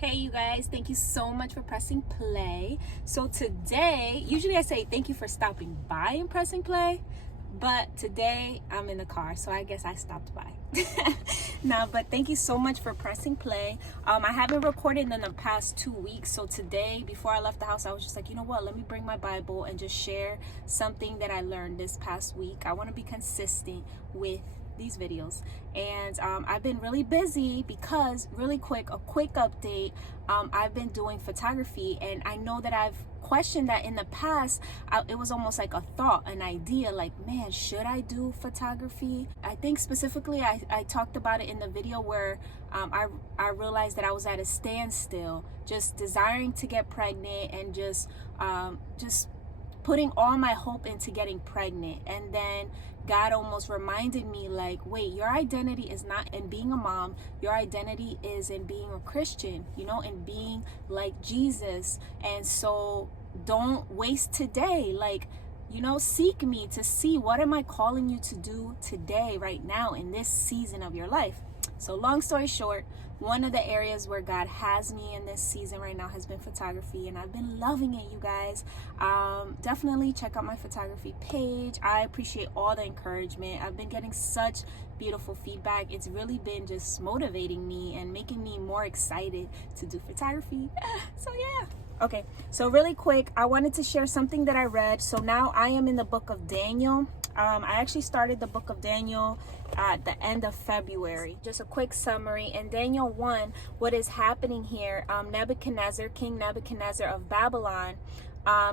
Hey you guys, thank you so much for pressing play. So today, usually I say thank you for stopping by and pressing play, but today I'm in the car, so I guess I stopped by. No, but thank you so much for pressing play. I haven't recorded in the past 2 weeks, so today, before I left the house, I was just like, you know what, let me bring my Bible and just share something that I learned this past week. I want to be consistent with these videos, and I've been really busy because, really quick, a quick update, I've been doing photography, and I know that I've questioned that in the past. It was almost like a thought, an idea, like, man, should I do photography? I think specifically I talked about it in the video where I realized that I was at a standstill, just desiring to get pregnant and just putting all my hope into getting pregnant. And then God almost reminded me, like, wait, your identity is not in being a mom. Your identity is in being a Christian, you know, and being like Jesus. And so don't waste today. Like, you know, seek me to see what am I calling you to do today, right now, in this season of your life. So long story short, one of the areas where God has me in this season right now has been photography, and I've been loving it, you guys. Definitely check out my photography page. I appreciate all the encouragement. I've been getting such beautiful feedback. It's really been just motivating me and making me more excited to do photography. So yeah. Okay, so really quick, I wanted to share something that I read. So now I am in the book of Daniel. I actually started the book of Daniel at the end of February. Just a quick summary. In Daniel 1, what is happening here, Nebuchadnezzar, King Nebuchadnezzar of Babylon,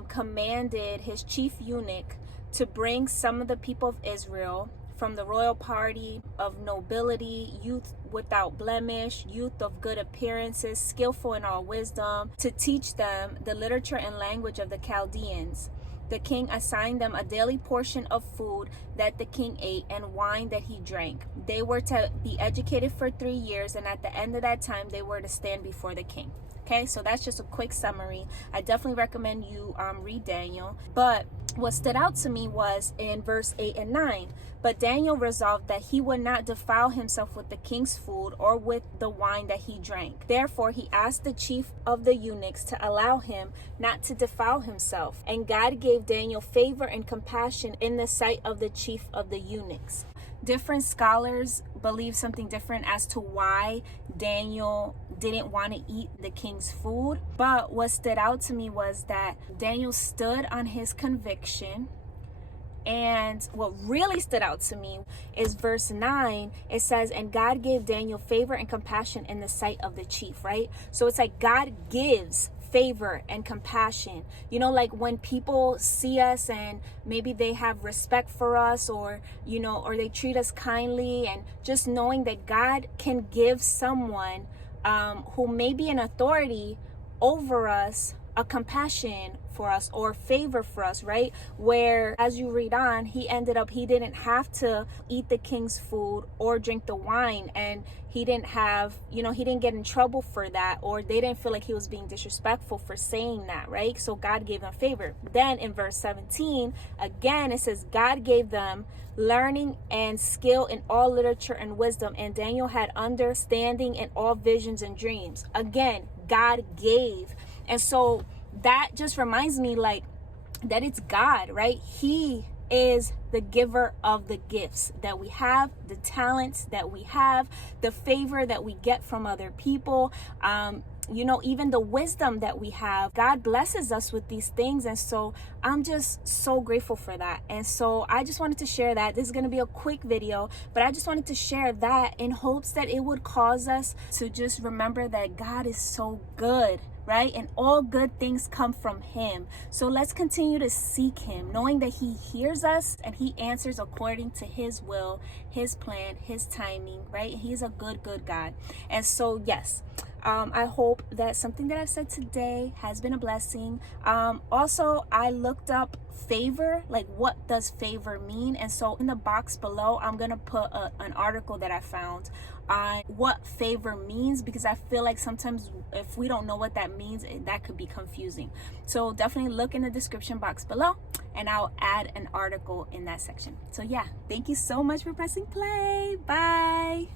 commanded his chief eunuch to bring some of the people of Israel from the royal party of nobility, youth without blemish, youth of good appearances, skillful in all wisdom, to teach them the literature and language of the Chaldeans. The king assigned them a daily portion of food that the king ate and wine that he drank. They were to be educated for 3 years, and at the end of that time, they were to stand before the king. Okay, so that's just a quick summary. I definitely recommend you read Daniel. But what stood out to me was in verse 8 and 9. But Daniel resolved that he would not defile himself with the king's food or with the wine that he drank. Therefore, he asked the chief of the eunuchs to allow him not to defile himself. And God gave Daniel favor and compassion in the sight of the chief of the eunuchs. Different scholars believe something different as to why Daniel didn't want to eat the king's food. But what stood out to me was that Daniel stood on his conviction. And what really stood out to me is verse 9. It says, and God gave Daniel favor and compassion in the sight of the chief, right? So it's like God gives favor and compassion, you know, like when people see us and maybe they have respect for us, or, you know, or they treat us kindly, and just knowing that God can give someone who may be an authority over us a compassion for us or favor for us, right? Where, as you read on, he didn't have to eat the king's food or drink the wine, and he didn't get in trouble for that, or they didn't feel like he was being disrespectful for saying that, right? So God gave them favor. Then in verse 17, again, it says, God gave them learning and skill in all literature and wisdom, and Daniel had understanding in all visions and dreams. Again, God gave. And so that just reminds me, like, that it's God, right? He is the giver of the gifts that we have, the talents that we have, the favor that we get from other people, you know, even the wisdom that we have. God blesses us with these things. And so I'm just so grateful for that. And so I just wanted to share that. This is going to be a quick video, but I just wanted to share that in hopes that it would cause us to just remember that God is so good, right? And all good things come from him. So let's continue to seek him, knowing that he hears us and he answers according to his will, his plan, his timing, right? He's a good God. And so, yes, I hope that something that I've said today has been a blessing. Also, I looked up favor, like what does favor mean? And so in the box below, I'm going to put an article that I found on what favor means, because I feel like sometimes if we don't know what that means, that could be confusing. So definitely look in the description box below, and I'll add an article in that section. So yeah, thank you so much for pressing play. Bye.